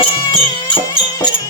やった!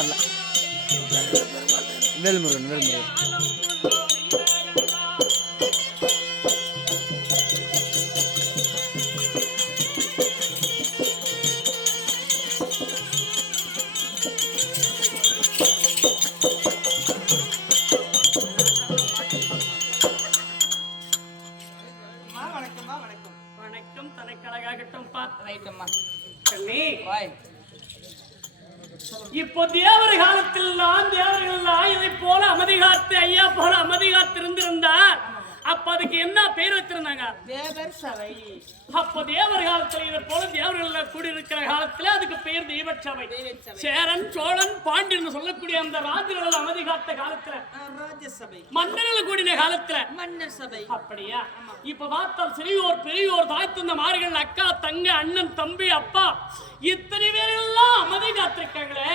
வரல. வேல்முருகன் வேல்முருகன். வணக்கம் வணக்கம். வணக்கம் தனக்கழகாகட்டும் பா ரைட்டம்மா கண்ணே வாய். இப்போ தேவர் காலத்தில் நான் தேவர்கள் நான் இதை போல அமைதி காத்து ஐயா போல அமைதி காத்து இருந்திருந்தார் அப்ப அதுக்கு என்ன பேர் வச்சிருந்தாங்க? தேவர் சபை. அப்ப தேவர் காலத்துல இதை போல தேவர்கள் கூடியிருக்கிற காலத்துல அதுக்கு பெயர் தெய்வச்சபை. தெய்வச்சபை. சேரன் சோழன் பாண்டியன் சொல்லக்கூடிய அந்த ராஜர்கள் அமைதி காத்த காலத்துல. ராஜ்யசபை மன்னர்கள் கூடின காலத்துல. மன்னர் சபை. அப்படியா? இப்ப பார்த்தால் சிறியோர் பெரியோர் தாய் தந்த மார்கள் அக்கா தங்க அண்ணன் தம்பி அப்பா இத்தனை அமைதி காத்திருக்காங்களே?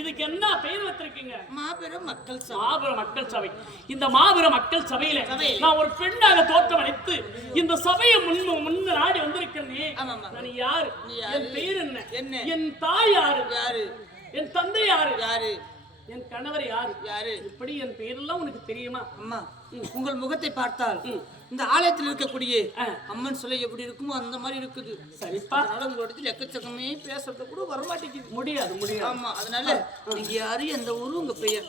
இதுக்கு என்ன பெயர் வச்சிருக்கீங்க? மாபெரும் மக்கள் சபை. மாபெரும் மக்கள் சபை. இந்த மாபெரும் மக்கள் சபையில. நான் ஒரு பெண்ணாக தோற்றம் அளித்து இந்த சபையை முன் முன் நாடி வந்திருக்கிறேனே. நான் யாரு? என் பெயர் என்ன? என்ன? என் தாய் யாரு? யாரு? என் தந்தை யாரு? யாரு? என் கணவர் யாரு? யாரு? இப்படி என் பெயரெல்லாம் உனக்கு தெரியுமா? அம்மா உங்கள் முகத்தை பார்த்தால் இந்த ஆலயத்தில் இருக்கக்கூடிய. அம்மன் சிலை எப்படி இருக்குமோ அந்த மாதிரி இருக்குது. சரிப்பா. அதனால உங்களிடத்தில் எக்கச்சக்கமே பேசுறது கூட வரமாட்டேங்குது. முடியாது முடியாது. ஆமா அதனால நீங்க யாரு எந்த ஊரு உங்க பெயர்?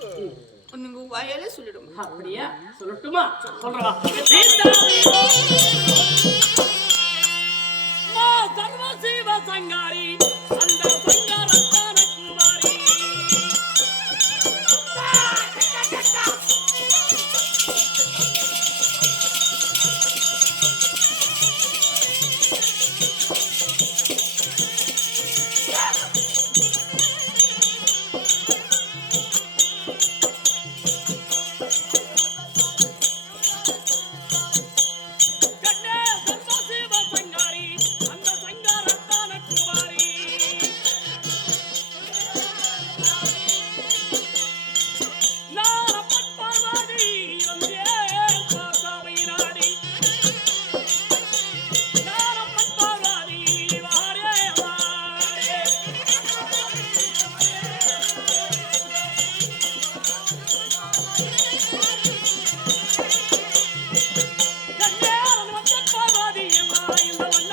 நீங்க வாயாலே சொல்லிடுங்க. அப்படியா? சொல்லட்டுமா. மா சர்வ சிவ சங்காரி. I am the one.